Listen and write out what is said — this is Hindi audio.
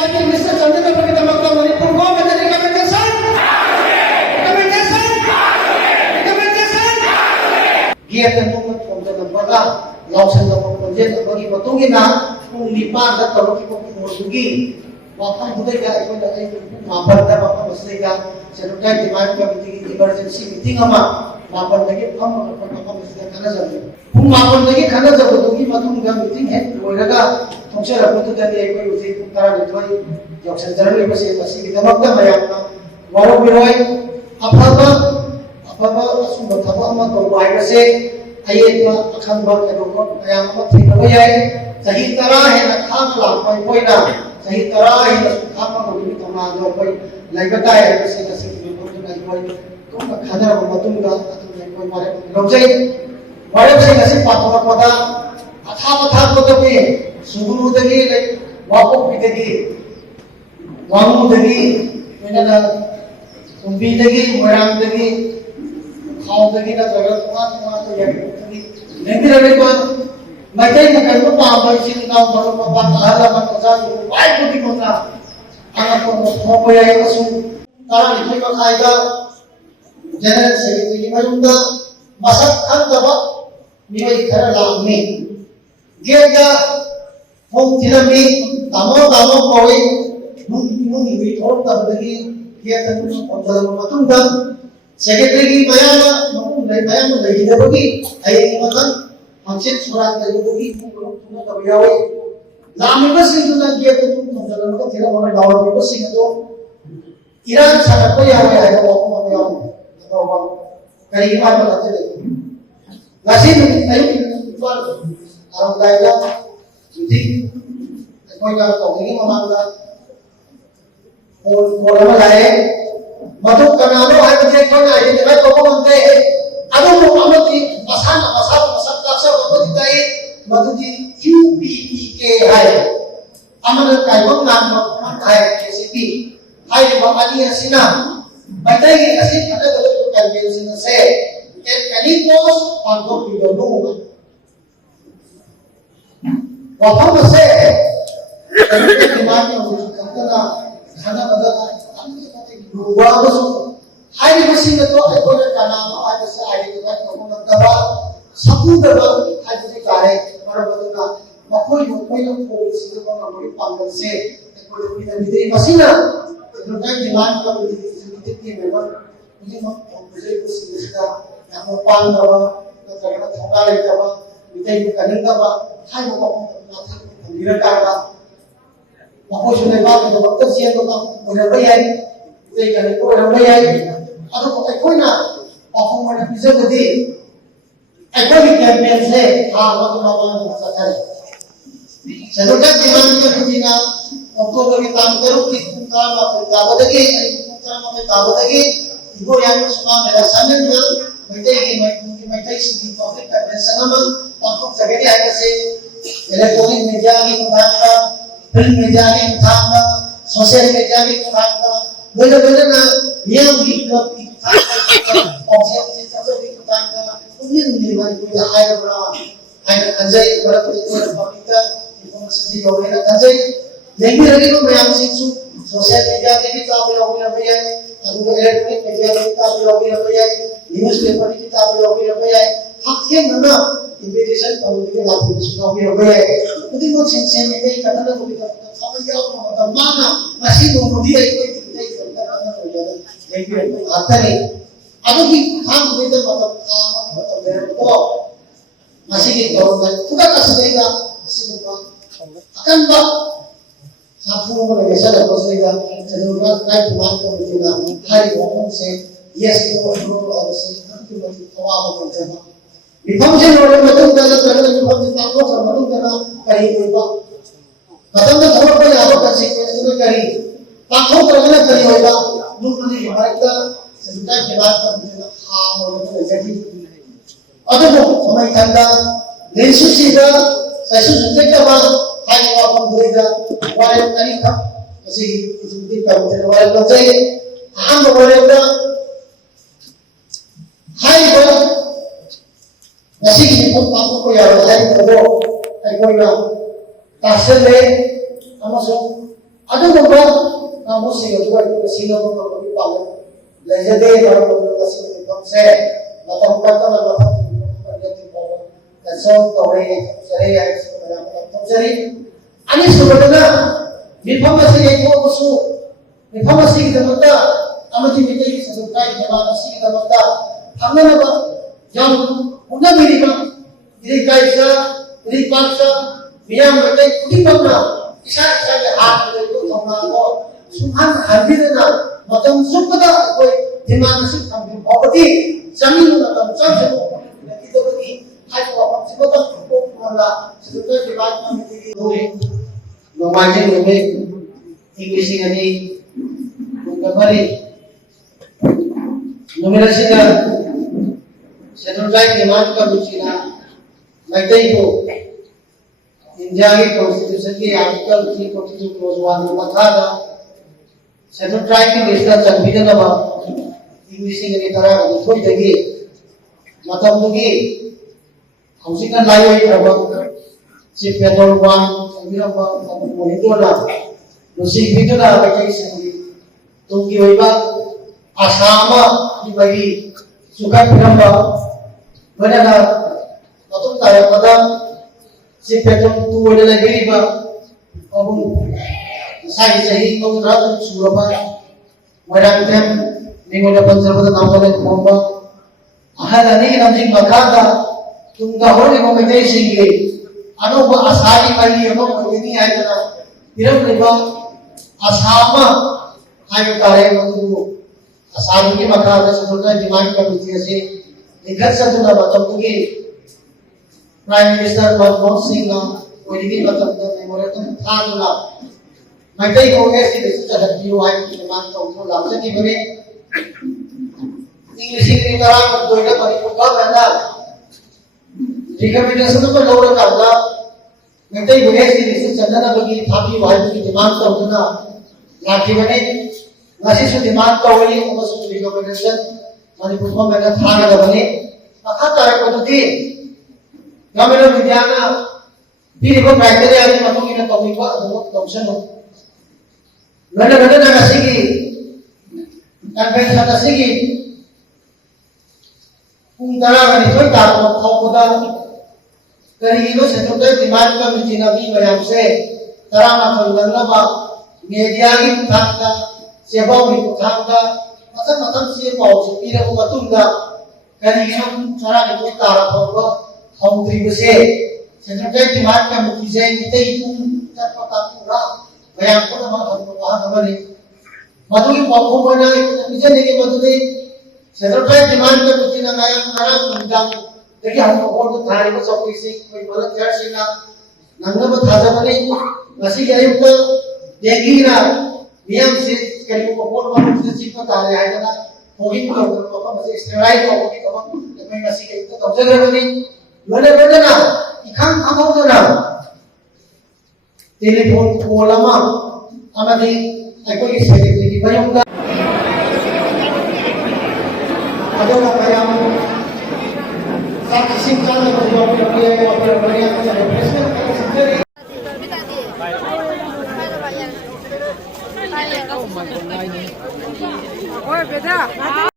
Prime Minister Chandra Bagitamakta Manipur ko may recommendation? Giat ang tungkol kung sa nabaga, lausan ng pagpunjit, ang magipatungin na kung lipan na tawag ko kung musugi. Wapang buday ka, ikaw na kayo mapanda, mapamasday ka, sa nukay, di maayong kami emergency meeting ama, mapandagin ka, mapamasday ka na sabi. Kung mapandagin ka na sabi, tugi matunggang meeting, luway na ka, kung siya raputo dali ay ko yung kung tara dito ay, yung sa jarang iba siya, kasi kita magdamayak na, warong biroy, apaba asumbat apa ama berbuat kasi ayat ma akan berkedokon yang amat tinawai sahi tarah yang akan lakukan poina sahi tarah yang akan berbudi tanah poi laibata ya kasi berbudi lagi poi kung khana matung da atau poi mare mare kasi patwa pada atha ko tabi suguru dagi like wapok bidagi wamu dagi menada umbi dagi merang dagi खाओगे ना जगह तुम्हारा तो ये नहीं रहे को मैं क्या कर लो पाँव बच्चे का बड़ों को बात हल्ला मत बचा जो वाई को भी मत आना तो हो गया ये कसम तारा लिखे को खाएगा जनरल सेक्रेटरी में उनका मसक खन दबा निवे घर लाऊंगी गेगा हम जिलमी दामो कोई मुंगी भी थोड़ा तब लगी ये तक पंद्रह मतुं दा Secretary Mayana, Mayana lagi dah bagi, ayat makan, hasil surat dari bagi, punya kabiawai. Lama bersih tu nak dia tu, dalam tu tidak mana dawar bersih tu. Iran sangat kaya ada waktu macam atau apa, kaya apa macam tu. Nasi tu, ayat tuan, orang lain jadi, kau jangan tahu ini mana ada, orang lain. Maduk kanano ay kaya kaya hindi ka ko kumante ano mo amati masana kapsa ko ditay maduji UPPK ay amana kay ko nan ay KCP ay bangani sina batay kasi kada ko convention se kanipos pagko pidolungan wapang se kanipos dimani ang kantana hana badaga Dua musuh hari bersih itu ekor tanah ada sehari itu kan kamu dapat satu dapat hari itu kare baru betul makoi yang polisi itu kan kamu panggil se ekor itu masih na itu kan jalan kamu itu memang ini mau beli bersih sudah yang mau panggil apa karena thonggal itu apa itu kan apa hai mau kamu tidak ada makoi sudah bawa itu waktu siang itu kan udah bayar Jadi kalau kau orang bayar, atau kau nak perform mana bisa jadi, kau ni campaign se, waktu lawan masalah. Seluruh zaman kita punya, waktu kami tampil kita waktu tahu lagi, kita waktu tahu lagi, ibu yang semua merasakan juga, mereka sini topik convention nama, waktu segini ada se, elektronik media ni kita, print media ni kita, sosial media ni kita. Benda-benda na yang dibuat kita objek kita mungkin menjadi punya air berapa air anjay berapa itu kita informasi jauh dari anjay lebih lagi tu yang situ sosial media kita boleh bayar atau elektronik media kita boleh bayar newspaper kita boleh bayar haknya mana invitation kalau kita lakukan sudah boleh bayar jadi mau cincin ini kadang-kadang kita tahu yang mana masih dia itu आता नहीं अभी भी काम होते मतलब तो masih gitu sudah kasih mereka masih lupa akan bak satu orang biasa dah kasih mereka seluruh naik tuan kemudian hari waktu se yes itu orang ada sih itu masih awal macam di function orang betul dalam dalam di function tahu sama betul dalam kari itu kata mereka orang boleh apa kasih itu kari tahu kerana kari itu Bukan mereka sesudah jalan kemudian itu jadi. Ada pun sama tanda lensu sida saya sudah kita hai apa mereka walau tadi kan masih seperti kamu walau tadi mereka hai masih kita pun ko ya hai ko yang tasle amasuk ꯑꯗꯨꯒꯨꯝꯕ ꯀꯥꯡꯕꯨꯁꯤꯡ ꯑꯗꯨꯒ ꯑꯩꯈꯣꯏꯅ ꯁꯤꯟꯅꯕ ꯉꯝꯕꯒꯤ ꯄꯥꯡꯒꯜ ꯂꯩꯖꯗꯦ ꯃꯔꯝ ꯑꯗꯨꯅ ꯉꯁꯤꯒꯤ ꯃꯤꯐꯝꯁꯦ ꯃꯇꯝ ꯀꯛꯇꯅ ꯃꯊꯪꯒꯤ ꯃꯤꯐꯝ ꯐꯥꯎꯕ ꯀꯟꯁꯜ ꯇꯧꯔꯦ ꯇꯧꯖꯔꯦ ꯍꯥꯏꯕꯁꯤ ꯃꯌꯥꯝ ꯇꯧꯖꯔꯤ ꯑꯅꯤꯁꯨꯕꯗꯅ ꯃꯤꯐꯝ ꯑꯁꯤ ꯌꯩꯊꯣꯛꯑꯕꯁꯨ ꯃꯤꯐꯝ ꯑꯁꯤꯒꯤꯗꯃꯛꯇ ꯑꯃꯗꯤ ꯃꯤꯇꯩꯒꯤ ꯁꯦꯗꯨꯜ ꯇ꯭ꯔꯥꯏꯕ ꯖꯒꯥ ꯑꯁꯤꯒꯤꯗꯃꯛꯇ ꯐꯪꯅꯅꯕ ꯌꯥꯝ ꯍꯣꯠꯅꯕꯤꯔꯤꯕ ꯏꯔꯩꯀꯥꯏꯆꯥ ꯏꯔꯩꯄꯥꯛꯆꯥ ꯃꯤꯌꯥꯝ ꯃꯩꯇꯩ ꯈꯨꯗꯤꯡꯃꯛꯅ ꯏꯁꯥ ꯏꯁꯥꯒꯤ ꯍꯥꯟꯅ ꯊꯧꯅꯥꯗꯣ ꯁꯨꯡꯍꯟ ꯍꯟꯕꯤꯗꯅ ꯃꯇꯝ ꯆꯨꯞꯄꯗ ꯑꯩꯈꯣꯏ ꯗꯤꯃꯥꯟ ꯑꯁꯤ ꯊꯝꯕꯤꯕ ꯐꯥꯎꯕꯗꯤ ꯆꯪꯅꯤꯡꯕ ꯃꯇꯝ ꯆꯪꯖꯕ ꯍꯣꯠꯅꯕꯤꯗꯕꯅꯤ ꯍꯥꯏꯕ ꯋꯥꯐꯝꯁꯤꯃꯇꯪ ꯐꯣꯡꯗꯣꯛꯇꯨꯅ ꯁꯦꯗꯨꯜ ꯇ꯭ꯔꯥꯏꯕ ꯗꯤꯃꯥꯟ ꯀꯃꯤꯇꯤꯒꯤ ꯅꯣꯡꯃꯥꯏꯖꯤꯡ ꯅꯨꯃꯤꯠ ꯏꯪ 2024 ꯅꯨꯃꯤꯠ ꯑꯁꯤꯗ ꯁꯦꯗꯨꯜ ꯇ꯭ꯔꯥꯏꯕ ꯗꯤꯃꯥꯟ ꯀꯃꯤꯇꯤꯅ ꯃꯩꯇꯩꯕꯨ इंडिया की कॉन्स्टिट्यूशन की आर्टिकल 342 क्लोज 1 के मखादा सेंट्रल ट्राइब की लिस्ट चंबीदनबा इंग्लिशिंग की तरह निथोई दगी मतमदुगी हौसिना लायोई प्रबा चीफ पेट्रोल वन चंबीरबा मोनिटोना नुसी बिदुना बकई संगी तुंगी होइबा आसामा की बगी सुखा पिरंबा वनना मतुम तायपदा Chief Petrol tu ada lagi ba abung sai sahi kau terang suraba merang tem minggu depan serba namanya bomba ahal ani namjing makada tungga hore ko mete singi ano ba asali bali amo ini ay na iram riba asama ay tare mangu asali ki makada sebutnya demand kami se lihat satu nama tunggi Prime Minister Manmohan Singh कोई मतलब मेमोरेंडम था ना मैंने को ऐसे ऐसे चलती हुआ है कि मान तो उनको लाभ की बने इंग्लिश की तरह तो इधर बड़ी को कब है ना रिकमेंडेशन तो लोग करता मैंने को ऐसे ऐसे चलना बगी था भी हुआ है कि डिमांड तो उतना लाठी बने नसी से डिमांड तो वही उनको रिकमेंडेशन माने पुष्पा मैंने था ना बने मखा तरह को तो थी Gambar vidyana, ini kau criteria yang masuk ini tahu ibu, tahu semua. Mana nak sigi, convention sigi, darah kan itu tahu kau kuda, dari itu sesuatu demand kami Nabi bayang se, darah nak berjalan apa, media ini tangga, siapa ini tangga, macam siapa sepira aku batunda, dari itu darah itu darah kau Hongkri Central Bank demand kami kisah kita itu terpakai murah, bayang pun nama nama ni. Madu ki pokok mana itu kisah ni madu ni Central Bank demand kami kisah ngayang ngayang undang. Jadi हम लोगों को थाने में सब किसी कोई मदद कर सकेगा नंगा में थाजा बने नसी क्या युक्त देखी ना नियम से कहीं को बोल मालूम से चीज पता रहे हैं ना होगी तो मसे स्टेराइड होगी तो मैं नसी के युक्त तब जगह बनी Mana na ikan kamu tu na telepon pola ma amadi aku isi di bayang da ada na bayang sa kisim kan na ko